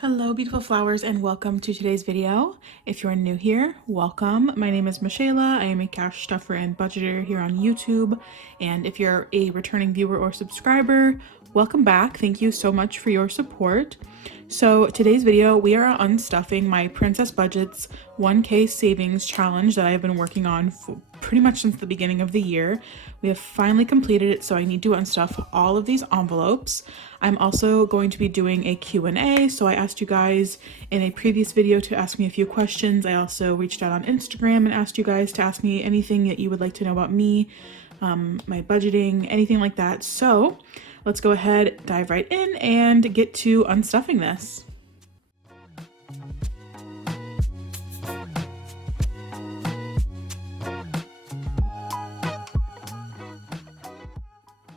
Hello beautiful flowers and welcome to today's video. If you're new here, welcome. My name is Michaela. I am a cash stuffer and budgeter here on YouTube. And if you're a returning viewer or subscriber, welcome back. Thank you so much for your support. So today's video, we are unstuffing my Princess Budgets 1K savings challenge that I've been working on for pretty much since the beginning of the year. We have finally completed it, so I need to unstuff all of these envelopes. I'm also going to be doing a Q&A, so I asked you guys in a previous video to ask me a few questions. I also reached out on Instagram and asked you guys to ask me anything that you would like to know about me, my budgeting, anything like that. So let's go ahead, dive right in, and get to unstuffing this.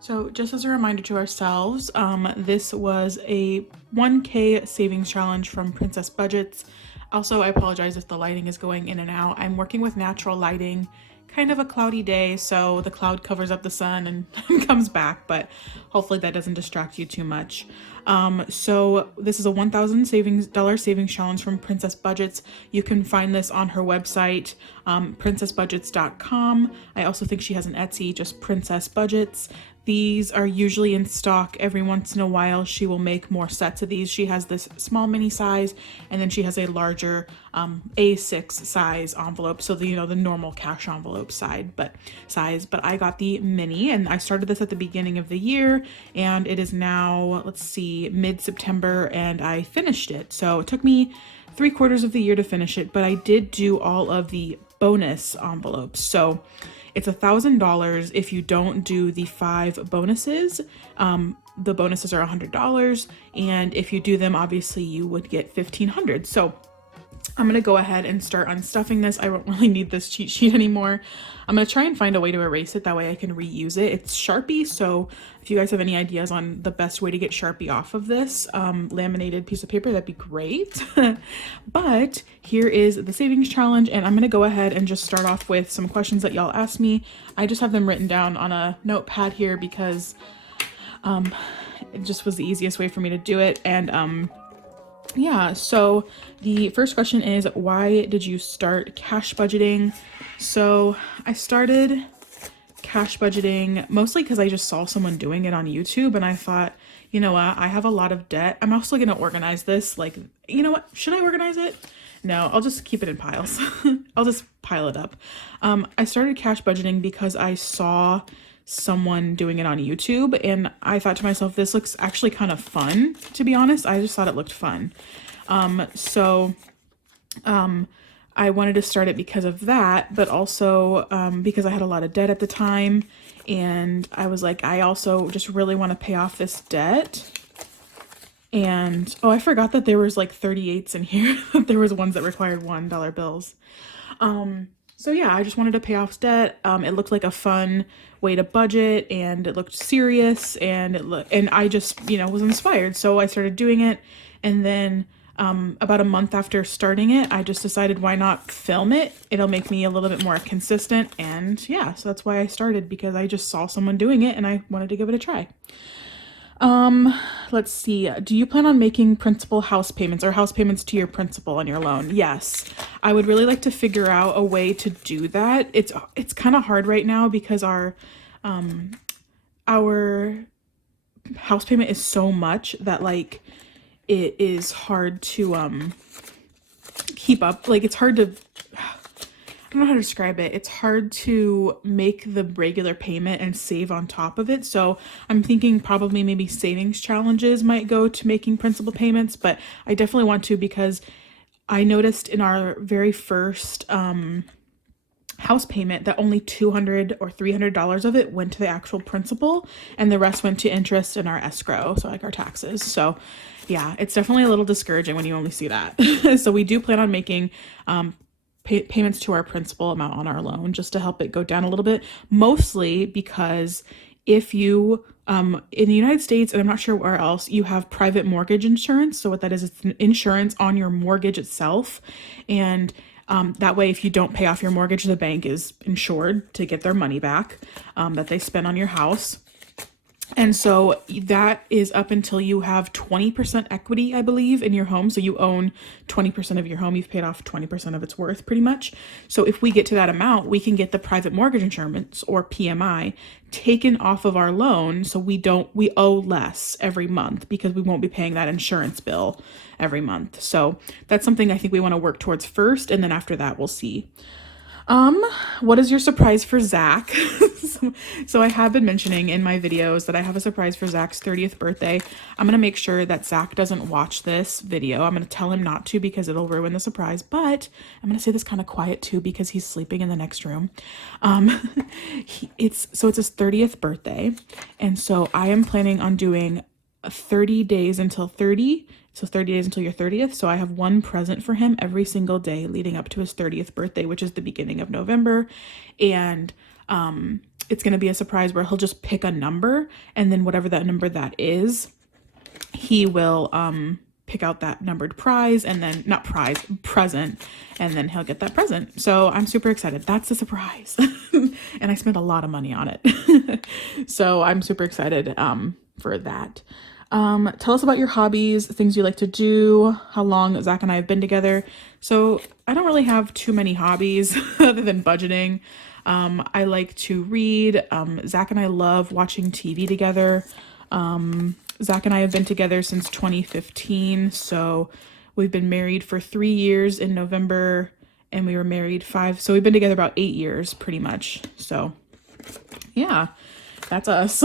So just as a reminder to ourselves, this was a 1K savings challenge from Princess Budgets. Also, I apologize if the lighting is going in and out. I'm working with natural lighting, kind of a cloudy day, so the cloud covers up the sun and comes back, but hopefully that doesn't distract you too much. So this is a $1,000 savings challenge from Princess Budgets. You can find this on her website, princessbudgets.com. I also think she has an Etsy, just Princess Budgets. These are usually in stock. Every once in a while she will make more sets of these. She has this small mini size, and then she has a larger A6 size envelope, so the the normal cash envelope size, but I got the mini, and I started this at the beginning of the year, and it is now, let's see, mid-September, and I finished it. So it took me 3/4 of the year to finish it, but I did do all of the bonus envelopes. So it's $1,000 if you don't do the 5 bonuses. The bonuses are $100, and if you do them, obviously you would get $1,500. So I'm gonna go ahead and start unstuffing this. I don't really need this cheat sheet anymore. I'm gonna try and find a way to erase it, that way I can reuse it. It's Sharpie, so if you guys have any ideas on the best way to get Sharpie off of this laminated piece of paper, that'd be great. But here is the savings challenge, and I'm gonna go ahead and just start off with some questions that y'all asked me. I just have them written down on a notepad here because it just was the easiest way for me to do it. And yeah, so the first question is, why did you start cash budgeting? So I started cash budgeting mostly because I just saw someone doing it on YouTube, and I thought, you know what, I have a lot of debt. I'm also going to organize this. Like, you know what, should I organize it? No, I'll just keep it in piles. I'll just pile it up. I started cash budgeting because I saw someone doing it on YouTube, and I thought to myself, this looks actually kind of fun, to be honest. I just thought it looked fun. So I wanted to start it because of that, but also because I had a lot of debt at the time, and I was like, I also just really want to pay off this debt. And oh, I forgot that there was like 38s in here. There was ones that required $1 bills. So yeah, I just wanted to pay off debt. It looked like a fun way to budget, and it looked serious, and and I just, was inspired. So I started doing it, and then about a month after starting it, I just decided, why not film it? It'll make me a little bit more consistent, and yeah, so that's why I started, because I just saw someone doing it and I wanted to give it a try. Let's see. Do you plan on making principal house payments or house payments to your principal on your loan? Yes. I would really like to figure out a way to do that. It's kind of hard right now because our house payment is so much that like it is hard to keep up. Like, it's hard to, I don't know how to describe it. It's hard to make the regular payment and save on top of it. So I'm thinking probably maybe savings challenges might go to making principal payments, but I definitely want to, because I noticed in our very first house payment that only $200 or $300 of it went to the actual principal, and the rest went to interest in our escrow, so like our taxes. So yeah, it's definitely a little discouraging when you only see that. So we do plan on making payments to our principal amount on our loan, just to help it go down a little bit, mostly because if you in the United States, and I'm not sure where else, you have private mortgage insurance. So what that is, it's an insurance on your mortgage itself, and that way, if you don't pay off your mortgage, the bank is insured to get their money back that they spent on your house. And so that is up until you have 20% equity, I believe, in your home. So you own 20% of your home. You've paid off 20% of its worth pretty much. So if we get to that amount, we can get the private mortgage insurance, or PMI, taken off of our loan. So we owe less every month because we won't be paying that insurance bill every month. So that's something I think we want to work towards first. And then after that, we'll see. What is your surprise for Zach? So I have been mentioning in my videos that I have a surprise for Zach's 30th birthday. I'm going to make sure that Zach doesn't watch this video. I'm going to tell him not to because it'll ruin the surprise, but I'm going to say this kind of quiet too because he's sleeping in the next room. It's his 30th birthday. And so I am planning on doing 30 days until 30. So 30 days until your 30th. So I have one present for him every single day leading up to his 30th birthday, which is the beginning of November. And it's going to be a surprise where he'll just pick a number, and then whatever that number that is, he will pick out that numbered prize, and then present, and then he'll get that present. So I'm super excited. That's the surprise. And I spent a lot of money on it. So I'm super excited for that. Tell us about your hobbies, things you like to do, how long Zach and I have been together. So I don't really have too many hobbies other than budgeting. I like to read. Zach and I love watching TV together. Zach and I have been together since 2015. So we've been married for 3 years in November, and we were married 5. So we've been together about 8 years pretty much. So yeah. That's us.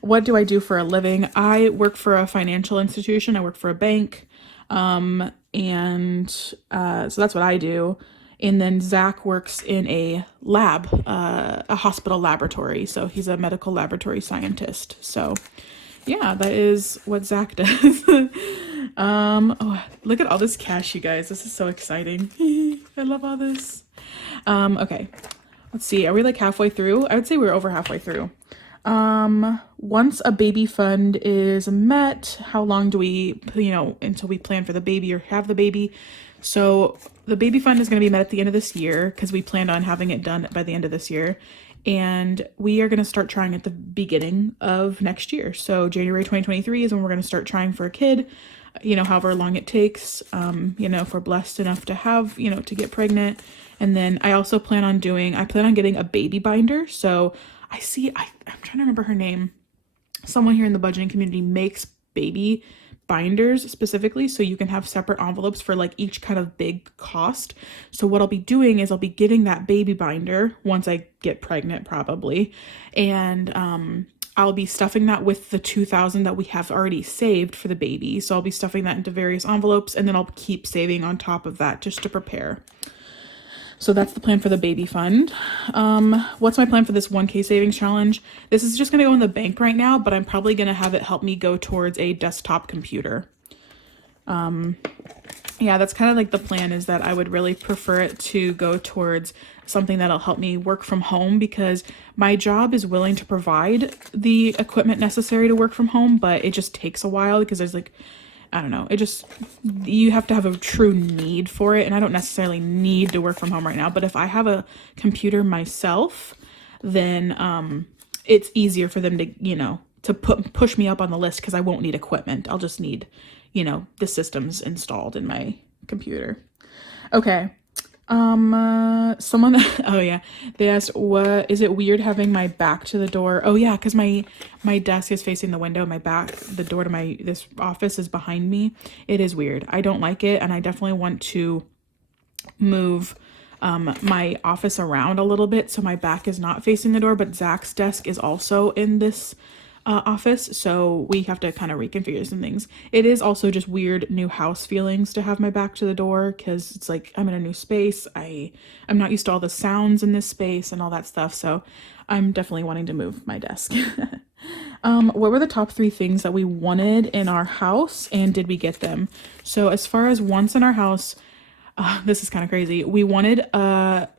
What do I do for a living? I work for a financial institution. I work for a bank. So that's what I do. And then Zach works in a lab, a hospital laboratory. So he's a medical laboratory scientist. So yeah, that is what Zach does. Oh, look at all this cash, you guys. This is so exciting. I love all this. Okay. Let's see, are we like halfway through? I would say we're over halfway through. Once a baby fund is met, how long do we, until we plan for the baby or have the baby? So the baby fund is going to be met at the end of this year because we planned on having it done by the end of this year. And we are going to start trying at the beginning of next year. So January 2023 is when we're going to start trying for a kid, however long it takes, if we're blessed enough to have, to get pregnant. And then I also plan on getting a baby binder. So I'm trying to remember her name. Someone here in the budgeting community makes baby binders specifically, so you can have separate envelopes for like each kind of big cost. So what I'll be doing is I'll be getting that baby binder once I get pregnant probably. And I'll be stuffing that with the $2,000 that we have already saved for the baby. So I'll be stuffing that into various envelopes, and then I'll keep saving on top of that just to prepare. So that's the plan for the baby fund. What's my plan for this 1K savings challenge? This is just going to go in the bank right now, but I'm probably going to have it help me go towards a desktop computer. Yeah, that's kind of like the plan, is that I would really prefer it to go towards something that'll help me work from home, because my job is willing to provide the equipment necessary to work from home, but it just takes a while because there's I don't know, you have to have a true need for it, and I don't necessarily need to work from home right now, but if I have a computer myself, then it's easier for them to push me up on the list, because I won't need equipment. I'll just need, the systems installed in my computer. Okay. Someone, oh yeah, they asked, what, is it weird having my back to the door? Oh yeah, because my desk is facing the window, the door to this office is behind me. It is weird. I don't like it, and I definitely want to move my office around a little bit so my back is not facing the door, but Zach's desk is also in this office, so we have to kind of reconfigure some things. It is also just weird new house feelings to have my back to the door, because it's like I'm in a new space. I'm not used to all the sounds in this space and all that stuff, so I'm definitely wanting to move my desk. What were the top 3 things that we wanted in our house, and did we get them? So as far as wants in our house, this is kind of crazy. We wanted at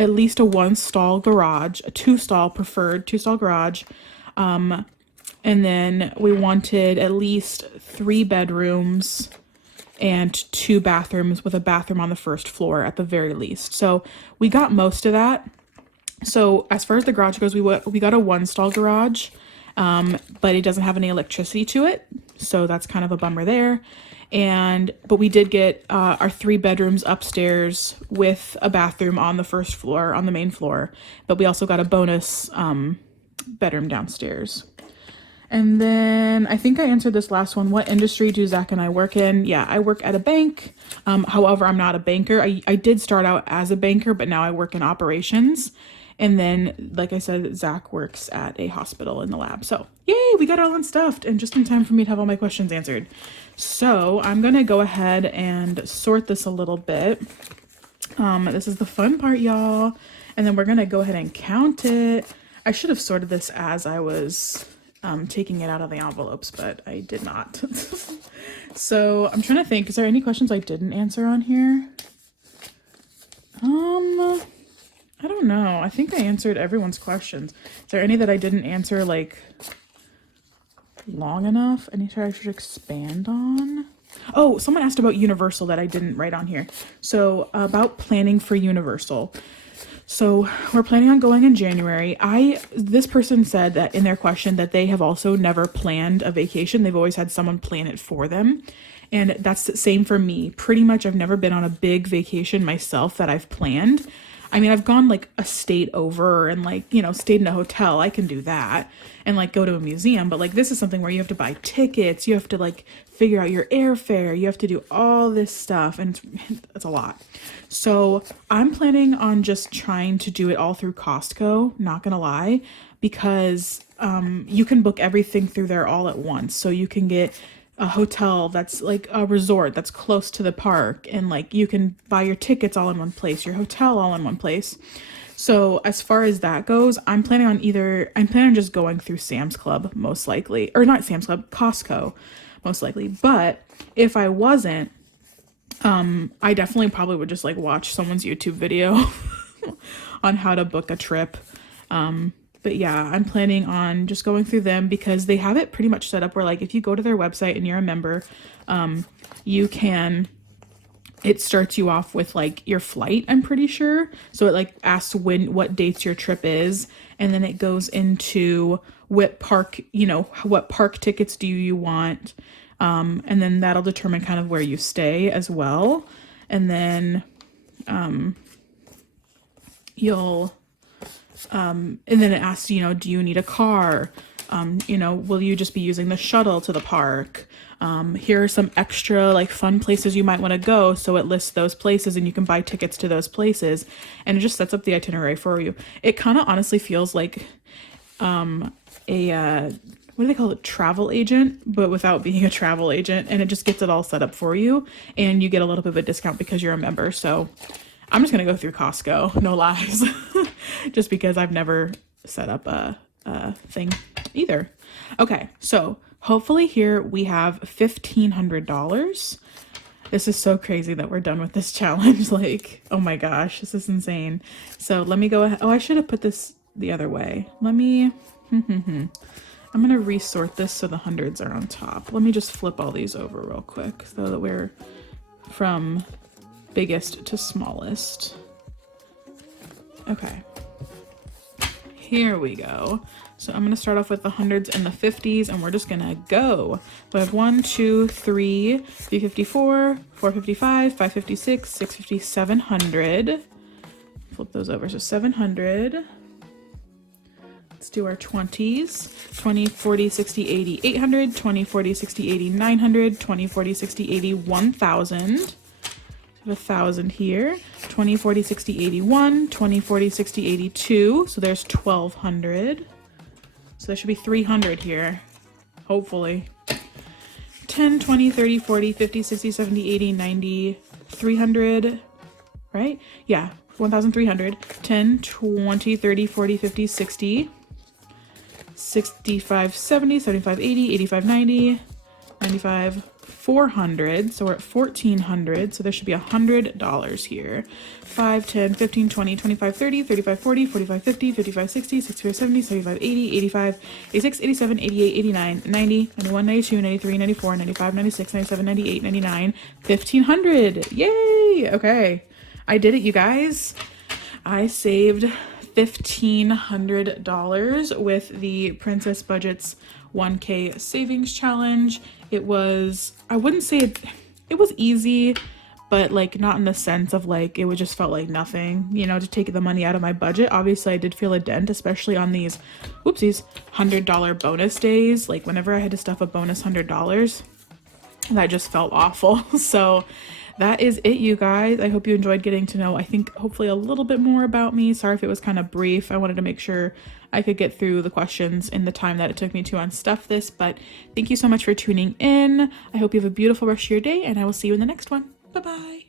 least a 1-stall garage, a 2-stall preferred 2-stall garage. And then we wanted at least 3 bedrooms and 2 bathrooms, with a bathroom on the first floor at the very least. So we got most of that. So as far as the garage goes, we got a 1-stall garage but it doesn't have any electricity to it. So that's kind of a bummer there. But we did get our 3 bedrooms upstairs with a bathroom on the first floor, on the main floor. But we also got a bonus bedroom downstairs. And then I think I answered this last one. What industry do Zach and I work in? Yeah, I work at a bank. However, I'm not a banker. I did start out as a banker, but now I work in operations. And then, like I said, Zach works at a hospital in the lab. So, yay, we got all unstuffed and just in time for me to have all my questions answered. So I'm going to go ahead and sort this a little bit. This is the fun part, y'all. And then we're going to go ahead and count it. I should have sorted this as I was taking it out of the envelopes, but I did not. So I'm trying to think, is there any questions I didn't answer on here? I don't know. I think I answered everyone's questions. Is there any that I didn't answer like long enough? Any I should expand on? Oh, someone asked about Universal that I didn't write on here. So about planning for Universal. So we're planning on going in January. This person said that in their question that they have also never planned a vacation. They've always had someone plan it for them. And that's the same for me. Pretty much I've never been on a big vacation myself that I've planned. I mean, I've gone like a state over and like, you know, stayed in a hotel. I can do that and like go to a museum. But like this is something where you have to buy tickets. You have to like figure out your airfare. You have to do all this stuff. And it's a lot. So I'm planning on just trying to do it all through Costco. Not going to lie, because you can book everything through there all at once. So you can get a hotel that's like a resort that's close to the park, and like you can buy your tickets all in one place, your hotel all in one place. So as far as that goes, I'm planning on just going through Sam's Club most likely, or not Sam's Club, Costco most likely. But if I wasn't, I definitely probably would just like watch someone's YouTube video on how to book a trip. But yeah, I'm planning on just going through them because they have it pretty much set up where like if you go to their website and you're a member, it starts you off with like your flight, I'm pretty sure. So it like asks what dates your trip is, and then it goes into what park tickets do you want, and then that'll determine kind of where you stay as well. And then and then it asks, do you need a car? Will you just be using the shuttle to the park? Here are some extra like fun places you might want to go. So it lists those places and you can buy tickets to those places, and it just sets up the itinerary for you. It kind of honestly feels like what do they call it? Travel agent, but without being a travel agent, and it just gets it all set up for you, and you get a little bit of a discount because you're a member. So I'm just going to go through Costco, no lies, just because I've never set up a thing either. Okay, so hopefully here we have $1,500. This is so crazy that we're done with this challenge. Like, oh my gosh, this is insane. So let me go ahead. Oh, I should have put this the other way. I'm going to resort this so the hundreds are on top. Let me just flip all these over real quick so that we're from biggest to smallest. Okay, here we go. So I'm going to start off with the hundreds and the 50s, and we're just going to go. So I have 1, 2, 3, 354, 455, 556, 650, 700. Flip those over. So 700. Let's do our 20s. 20, 40, 60, 80, 800, 20, 40, 60, 80, 900, 20, 40, 60, 80, 1000. 1,000 here. 20, 40, 60, 81, 20, 40, 60, 82. So there's 1,200. So there should be 300 here, hopefully. 10, 20, 30, 40, 50, 60, 70, 80, 90, 300, right? Yeah, 1,300. 10, 20, 30, 40, 50, 60, 65, 70, 75, 80, 85, 90, 95, 400. So we're at 1,400. So there should be $100 here. 5, 10, 15, 20, 25, 30, 35, 40, 45, 50, 55, 60, 65, 70, 75, 80, 85, 86, 87, 88, 89, 90, 91, 92, 93, 94, 95, 96, 97, 98, 99, 1,500. Yay! Okay. I did it, you guys. I saved $1,500 with the Princess Budgets 1K savings challenge. It was, I wouldn't say it was easy, but like not in the sense of like it would just felt like nothing, you know, to take the money out of my budget. Obviously I did feel a dent, especially on these whoopsies $100 bonus days. Like whenever I had to stuff a bonus $100, that just felt awful. So that is it, you guys. I hope you enjoyed getting to know, I think, hopefully a little bit more about me. Sorry if it was kind of brief. I wanted to make sure I could get through the questions in the time that it took me to unstuff this, but thank you so much for tuning in. I hope you have a beautiful rest of your day, and I will see you in the next one. Bye-bye.